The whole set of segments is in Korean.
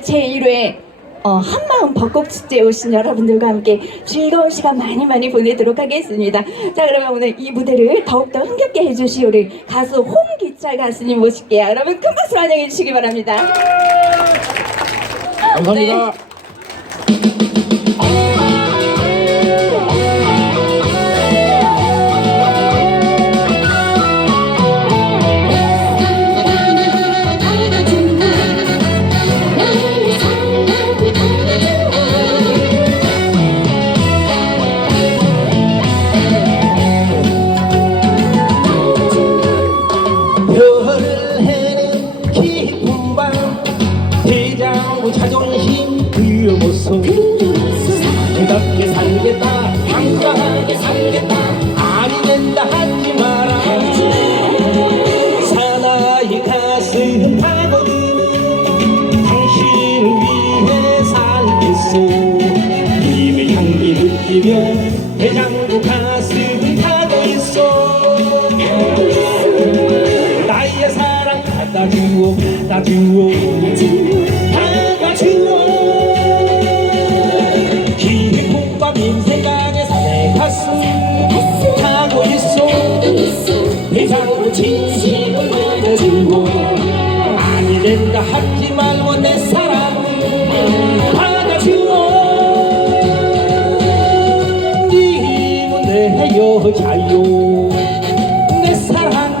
제1회 어, 한마음 벚꽃축제에 오신 여러분들과 함께 즐거운 시간 많이 많이 보내도록 하겠습니다. 자 그러면 오늘 이 무대를 더욱더 흥겹게 해주시 우리 가수 홍기철 가수님 모실게요. 여러분 큰 박수로 환영해 주시기 바랍니다. 감사합니다. 네. 헤어져요. 내 사랑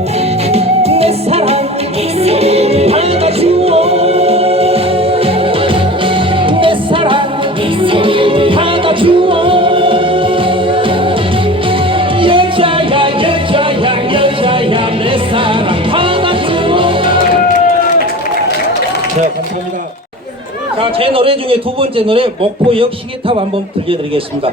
네, 감사합니다. 자, 제 노래 중에 두 번째 노래 목포역 시계탑 한번 들려드리겠습니다.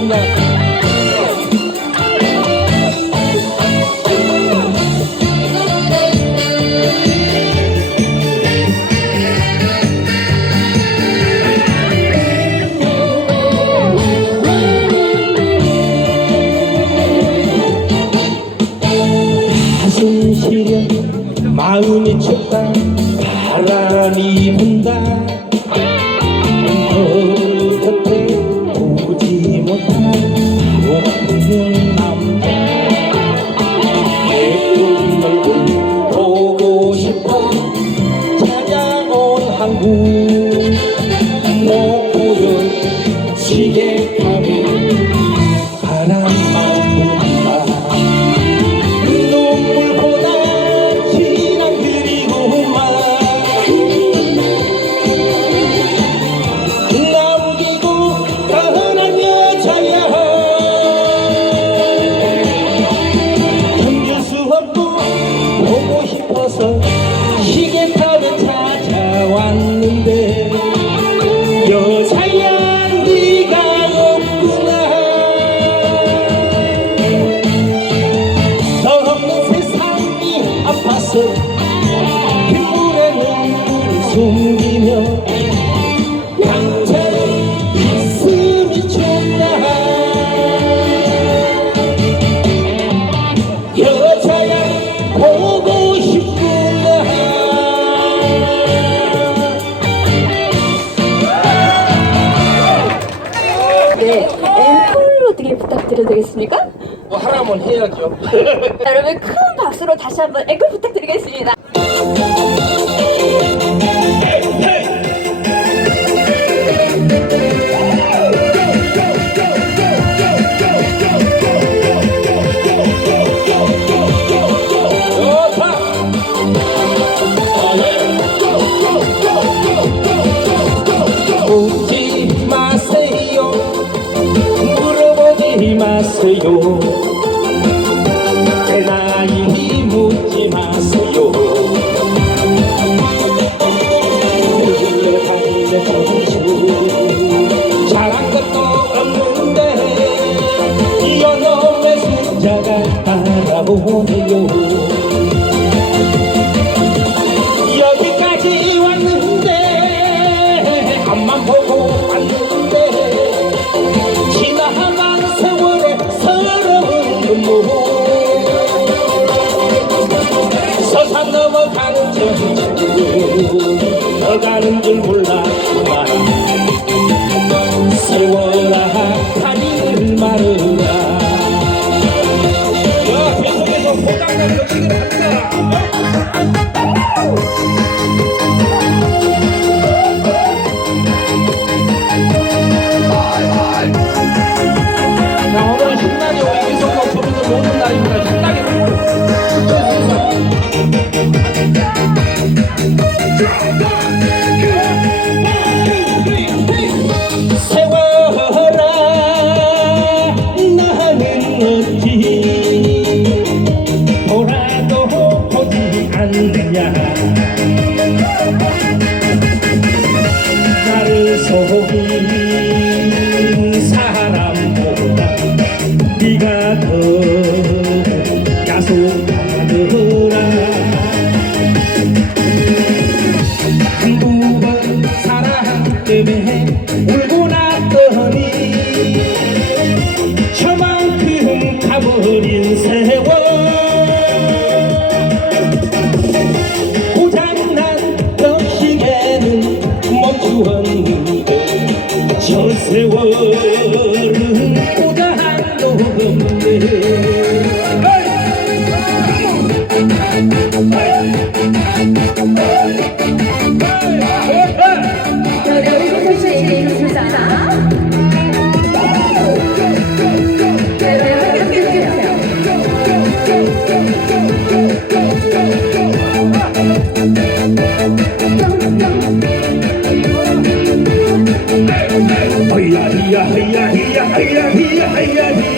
고맙습니다. 시려 마음이 춥다 바람이 분다 He gave 네, 되겠습니까? 어, 뭐 하라면 해야죠. 자, 여러분 큰 박수로 다시 한번 앵콜 부탁드리겠습니다 마세요. 내 나이 묻지 마세요. 요즘에 밤에 밤주. 잘한 것도 없는데 이 연놈의 순자가 바라보네요. 가는 줄 몰라.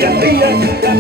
can be a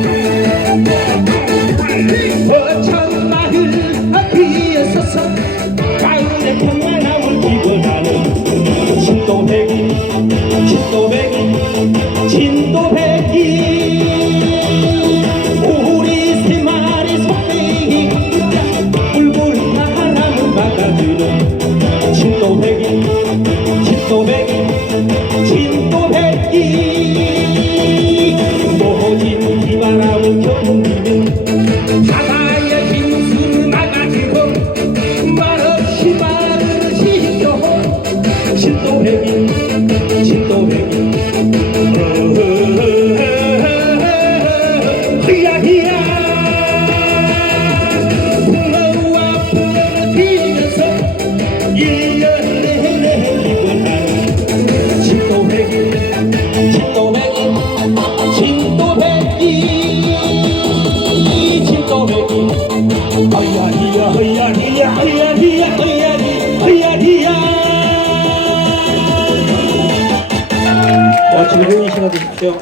시간 되십시오.